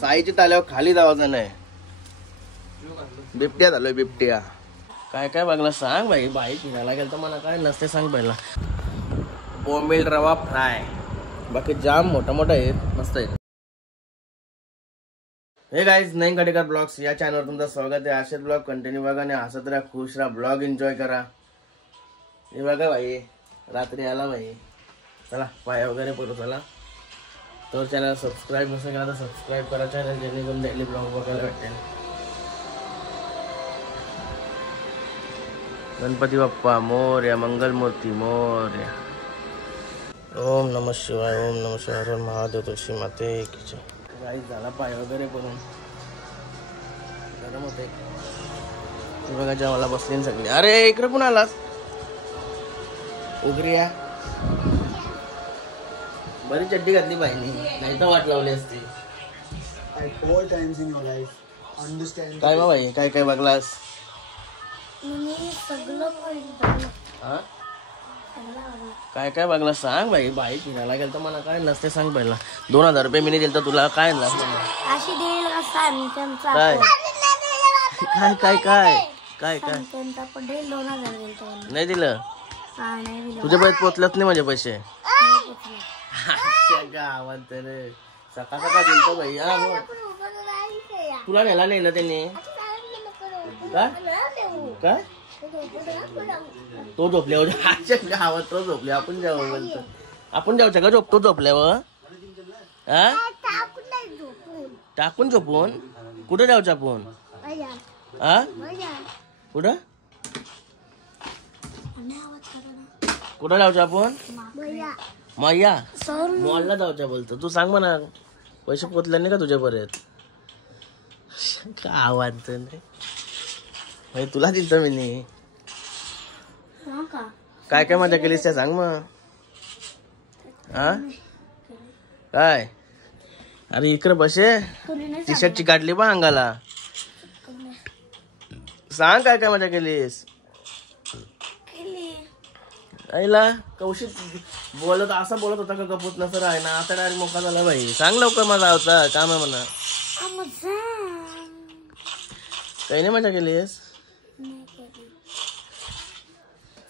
साईची ताल्यावर खाली जावायचं नाही. बिबट्या झालोय बिबट्या. काय काय बघला सांग भाई. बाई फिरायला गेलं तर मला काय नसते सांग पहिला. बोंबील रवा फ्राय. बाकी जाम मोठा मोठा आहेत, मस्त आहेत. हे गाईज, नईन काटेकर ब्लॉग्स या चॅनलवर तुमचं स्वागत आहे. असेच ब्लॉग कंटिन्यू बघा आणि हसत राहा, खुश राहा, ब्लॉग एन्जॉय करा. हे बघा भाई, रात्री आला भाई. चला पाय वगैरे पडू. चला तर चॅनल सबस्क्राईब नसेल केला तर सबस्क्राईब करा चॅनल, जेणेकरून डेली ब्लॉग बघायला भेटेल. गणपती बाप्पा मोरया, मंगलमूर्ती मोरया. ओम नमः शिवाय, ओम नमः शिवाय, हर महादेव, तुळशी माते की जय. गाईस झाला पाय वगैरे करून, गरम होते. बघा जेवायला बसले सगळे. अरे इकडे पण आलास उगरिया. बरी चड्डी घातली बाईनी, नाही तर वाट लावली असती. काय मग भाई, काय काय बघलास? काय काय बघला सांग भाई. बाई फिरायला गेलं तर मला काय नसते सांग पहिला. 2000 रुपये मी दिल तर तुला काय काय काय काय काय काय नाही दिलं. तुझ्या पैसे पोचलत नाही माझे पैसे. गावात रे सकाळ सकाळ दिलतो भाई. तुला नेला नाही ना त्यांनी. काय काय तो झोपल्यावर गावात तो झोपले. आपण जाऊ बोलतो. आपण जाऊच्या का झोपतो झोपल्यावर. टाकून झोपून कुठं जाऊच आपण. कुठं कुठं जाऊच आपण. मैया मॉलला जाऊच्या बोलतो. तू सांग म्हणा पैसे पोचले नाही का तुझ्या परत. का आवाज नाही तुला दिलतो मी. काय काय मजा केलीस त्या सांग मग. काय अरे इकडे बसे. टी शर्टची काढली बा अंगाला. सांग काय काय मजा केलीस. आईला कौशिक बोलत असं बोलत होता का कपूत नसर आहे ना. आता डायरेक्ट मोका झाला भाई. सांग लवकर माझा होता काम आहे म्हणा. काही नाही मजा केलीस.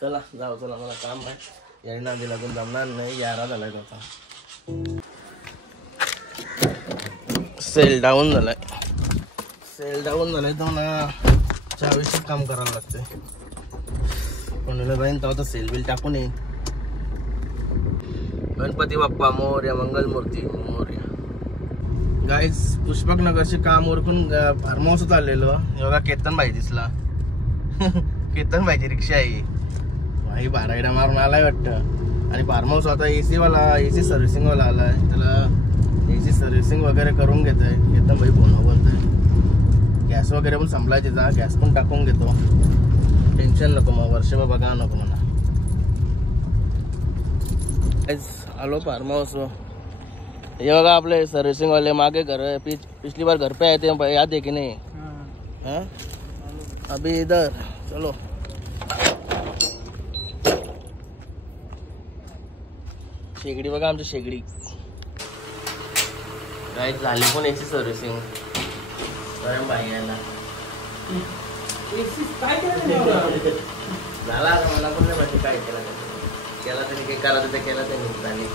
चला जाऊ. चला मला काम आहे. याने नादी लागून जमणार नाही. 11 झालाय आता. सेल डाऊन झालाय. तर मला 24 काम करायला लागते. कोणाला जाईन तर आता सेल बिल टाकून येईन. गणपती बाप्पा मोरया, मंगलमूर्ती मोरया. गाईज पुष्पक नगरचे काम ओळखून फार्म हाऊस चाललेलो. एवढा केतन भाई दिसला. केतन भाईची रिक्षा आहे भाई. 12 इडा मारून आलाय वाटतं. आणि फार्म हाऊस आता एसी सर्व्हिसिंग वाला आलाय. त्याला एसी सर्व्हिसिंग वगैरे करून घेतोय. केतन भाई फोन बोलतोय. गॅस वगैरे पण संपलायचे. जा गॅस पण टाकून घेतो. टेन्शन नको मग. वर्षभर बघा नको म्हणा. आलो फार्म हाऊस. ये बघा आपले सर्विसिंग वाले मागे घर. पिछली बार घर पे आए थे, याद है कि नहीं. हाँ अभी इधर चलो. शेगडी बघा आमची शेगडी. काय झाली पण याची सर्व्हिसिंग. बाई यायला झाला. मला पण नाही माहिती काय केला त्यांनी. काही करायचं ते केलं त्यांनी.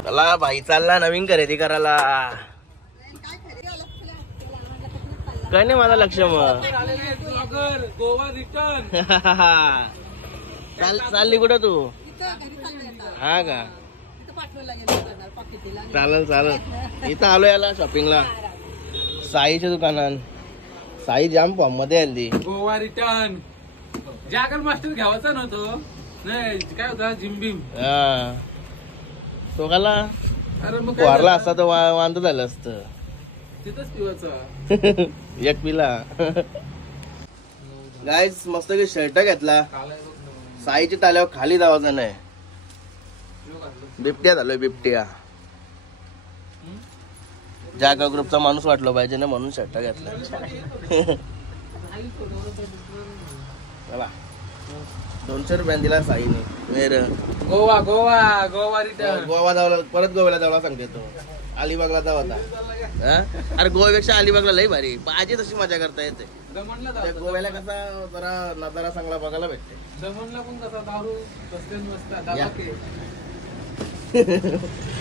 चला भाई चालला नवीन खरेदी करायला. काय नाही माझं लक्ष मग. गोवा रिटर्न. चालली कुठं तू. हा का चालेल. इथं आलो याला शॉपिंगला. साईच्या दुकानात. साई जाम फॉर्म मध्ये आली. गोवा रिटर्न जागर मास्टर घ्यावाचा नव्हतो. नाही काय होता जिम. हा तो गाला. अरे मग वारला असता तर वांद झालं असतं. तिथंच पिवायचा एक पिला. गाईज मस्त शर्ट घेतला. साईची ताल्यावर खाली जावायचं नाही. बिबट्या झालोय बिबट्या. जागा ग्रुपचा माणूस वाटलो पाहिजे ना म्हणून शर्ट घेतला. चला 200 रुपयाने दिला साईने. वेर गोवा गोवा गोवा रिटर्न. गोवा जावला, परत गोव्याला जावला सांगते तो. अलिबागला जावा आता. अरे गोव्यापेक्षा अलिबागला लई भारी. पाहिजे तशी मजा करता येते. दमणला त्या गोव्याला कसा जरा नजारा चांगला बघायला भेटते. दमणला पण कसा दारू बसते मस्त.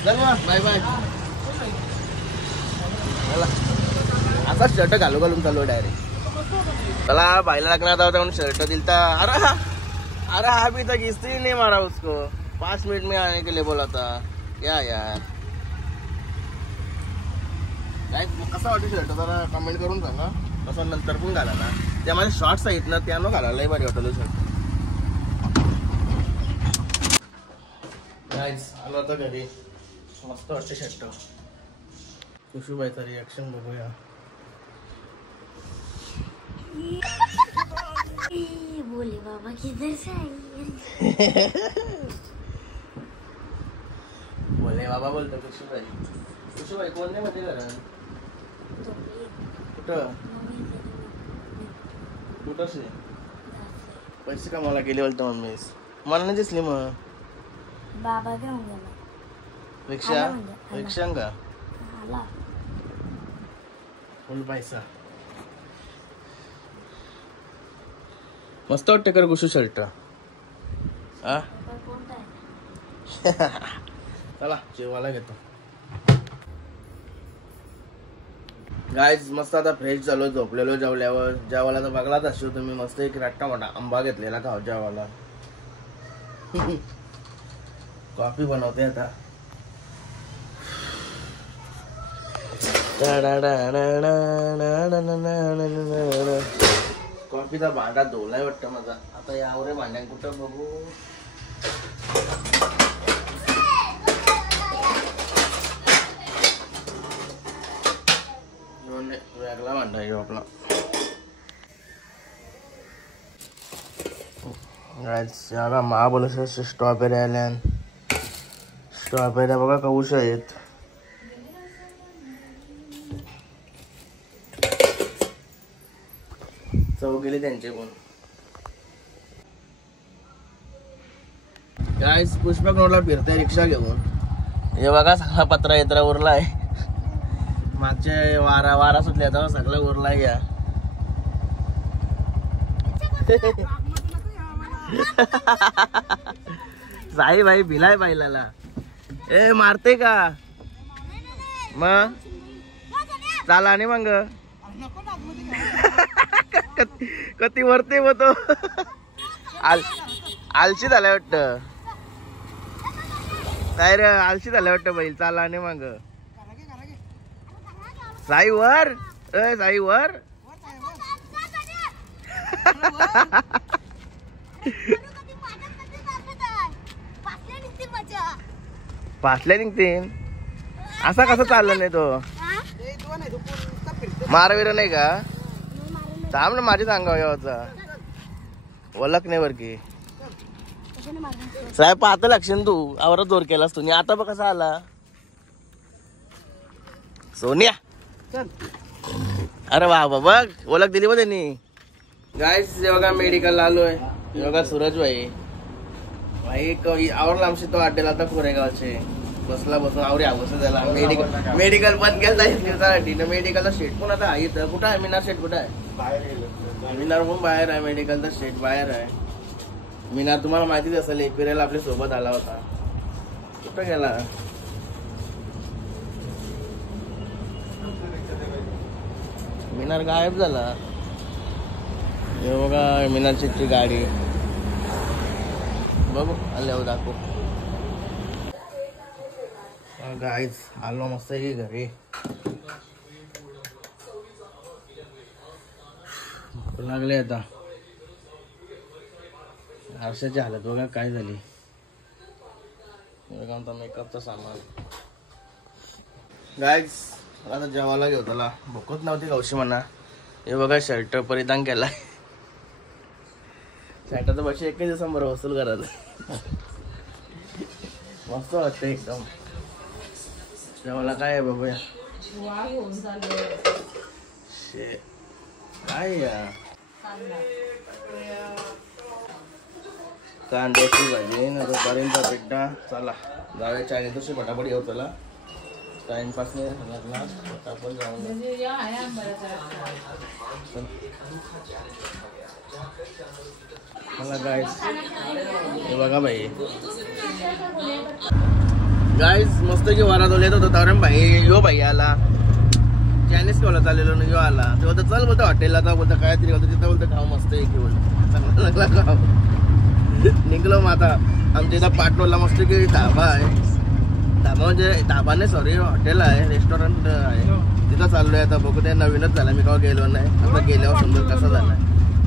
चल मग बाय बाय. असा शर्ट घालून चालू डायरेक्ट. चला बाईला लग्नात होता म्हणून शर्ट दिलता. अरे हा भी तो इस्त्री नहीं मारा उसको. 5 मिनट में आने के लिए बोला था. क्या यार काय कसा वाटतो शर्ट जरा कमेंट करून सांगा. तसं नंतर पण घाला ना. त्या माझ्या शॉर्ट्स आहेत ना त्यानं घालायला लई भारी वाटलं शर्ट. गाईज आलो होता घरी. मस्त वाटते शर्ट. खुशूबाईचा रिॲक्शन बघूया. बोले बाबा किधर से आई. बोले बाबा बोलतो खुशूबाई. खुशूबाई कोण नाही मध्ये घरात. कुठं कुठंच नाही. पैसे कमावला गेले बोलतो मम्मीस. मला नाही दिसली मग. बाबा घेऊन गेला. रिक्षा आला म्हणजे, आला. रिक्षा का आला. फुल पैसा. मस्त वाटते कर गुशू शर्ट. बाबा कोणता आहे. चला जेवायला घेतो. गाईज मस्त आता फ्रेश झालो. झोपलेलो जेवल्यावर. जेवायला तर बघलाच असतो तुम्ही. मस्त एक रट्टा मोठा आंबा घेतलेला खाऊ जेवायला. कॉफी बनवते आता. कॉफीचा भांडा धुलाय वाटतं माझा. आता यावर भांड्या कुठं बघू. वेगळा भांडा येऊ आपला. याला महाबळेश्वर स्ट्रॉबेरी आल्या. स्ट्रॉबेऱ्या बघा कौश आहेत. चव गेली त्यांचे पण. गाईस पुष्पक रोडला फिरते रिक्षा घेऊन. हे बघा सगळा पत्रा येत्रा उरला आहे. मागचे वारा सुटले आता सगळं उरला घ्या. साई भाई भिलाय बाईला. ए मारते का मग. चाला आणि मग कती वरते मग तो. आलशी झाल्या वाटत. काय रे आलशी झाल्या वाटत बैल. चाला आणि मग साई वर. ए साई वर. पाचल्या निघतील. असा कसा चालला नाही तो. मारवीर नाही का. थांब ना माझी सांगावं याचा. ओळख नाही बर की. साहेब पाहत लक्षण तू आवरत जोर केलास तुम्ही. आता बघ कसा आला सोनिया. अरे वा बघ ओळख दिली बघ त्यांनी. गाईस बघा मेडिकलला आलोय. बघा सूरज भाई आवडला आमची तो अड्डेला आता कोरेगावचे. बसला बसून आवरे आवस झाला. मेडिकल बंद केला दिवसासाठी. मेडिकलचा शेट पण आता इथं कुठं आहे. मिनार शेट कुठं आहे. मिनार पण बाहेर आहे. मेडिकलचा शेट बाहेर आहे. मिनार तुम्हाला माहितीच असेल एक फिरायला आपल्या सोबत आला होता. कुठं गेला. मिनार गायब झाला. हे बघा मिनार शेटची गाडी. बघू आल्यावर दाखव. गाईज आलो मस्त आहे घरी. लागले आता. आरशाची हालत बघा काय झाली. बघा मेकअपचा सामान. गाईज आता जेवायला घेऊ. त्याला भूकच नव्हती गौशी म्हणा. हे बघा शर्ट परिधान केलाय. शर्टाचं पैसे 1 दिवसांबर वसूल करायचं. मस्त वाटतं एकदम. जेवायला काय आहे बघूया. काय या कांद्याची भाजी ना दुपारींचा पिठा. चला जाऊया चायनीज तशी पटापट येऊ. चला टाइमपास नाही लागला, पटापट जाऊन मला गाईस हे बघा भाई. गाईस मस्त की वारा येत होतो तर भाई यो भाई आला चायनीज केवढा चाललेलो ना. यो आला ते बोलतो चल बोलतो हॉटेलला तर बोलतो काय तरी बोलतो तिथं बोलतो खाऊ मस्त आहे की बोलतो चांगला लागला खाऊ. निघलो मग आता आमच्या इथं पाटोला मस्त की ढाबा आहे. ढाबा म्हणजे ढाबा नाही सॉरी हॉटेल आहे, रेस्टॉरंट आहे. तिथं चाललोय आता. बघू ते नवीनच झालं, मी केव्हा गेलो नाही. आता गेल्यावर समजेल कसं झालंय.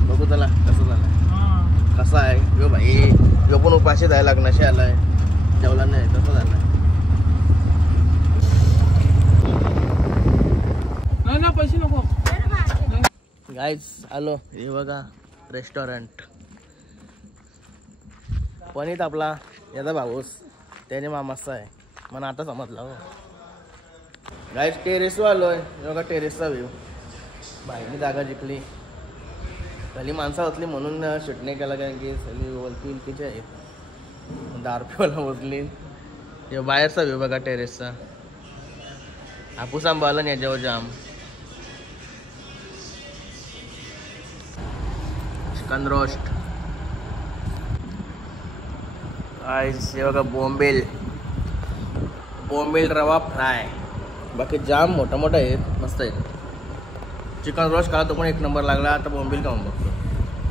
बघू त्याला कसं झालंय कसा आहे. यो भाई यो पण उपाशी जायला लग्नाशी आलाय, जेवला नाही. कसं झालंय ना पैसे नको. गाईज आलो. हे बघा रेस्टॉरंट. पनीत आपला याचा भाऊस त्याने मामाचा आहे मला आता समजला. हो गाईज टेरेसवर आलोय. हे बघा टेरेसचा व्ह्यू. बाहेरची जागा जिंकली, खाली माणसं होतली म्हणून शूट नाही केला, कारण की सगळी ओळखी इलकीची आहेत. 10 रुपयाला बसली. हे बाहेरचा व्ह्यू बघा टेरेसचा. हापूस आंबा आला नाही याच्यावर जाम. Chicken roast. हे बघा बोंबील रवा फ्राय. बाकी जाम मोठा मोठा आहेत, मस्त आहेत. चिकन रोस्ट खा तो पण एक नंबर लागला. आता बोंबील खाऊन बघतो.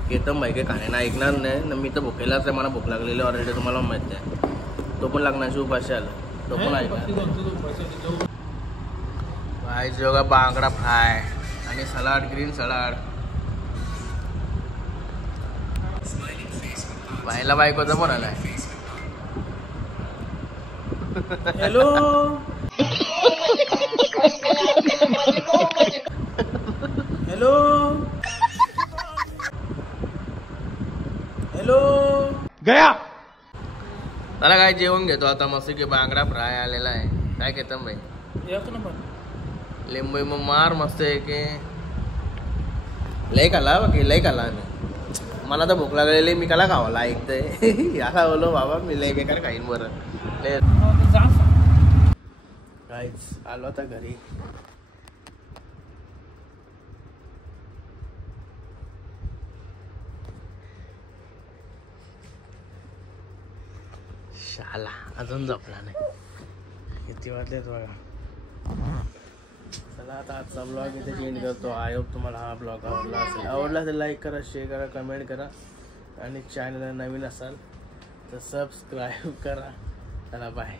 केतन भाई काही खाणे ना ऐकणार नाही ना. मी तर भुकेलाच आहे, मला भूक लागलेली ऑलरेडी, तुम्हाला माहिती आहे. तो पण लागण्याची उपाशी आला, तो पण ऐकणार. हे बघा बांगडा फ्राय आणि सलाड, ग्रीन सलाड. बायला बायकोचा पण आलाय. हॅलो हॅलो हॅलो गया. त्याला काय जेवण घेतो आता. मस्त की बांगडा फ्राय आलेला आहे. काय केतन भाई एक नंबर. लिंबू मग मार मस्त आहे की लय खाला. बाकी लय खाला आम्ही. मला तर भूक लागलेली, मी काला खावाला ऐकतंय. याला बोलो बाबा मी लय बेकार खाईन बरं. काहीच आलो आता घरी. शाला अजून झोपला नाही. किती वाजलेत बघा. चला आता आजचा ब्लॉग इथे चेंज करतो. आय होप तुम्हाला हा ब्लॉग आवडला असेल. आवडला तर लाईक करा, शेअर करा, कमेंट करा आणि चॅनलला नवीन असाल तर सबस्क्राईब करा. चला बाय.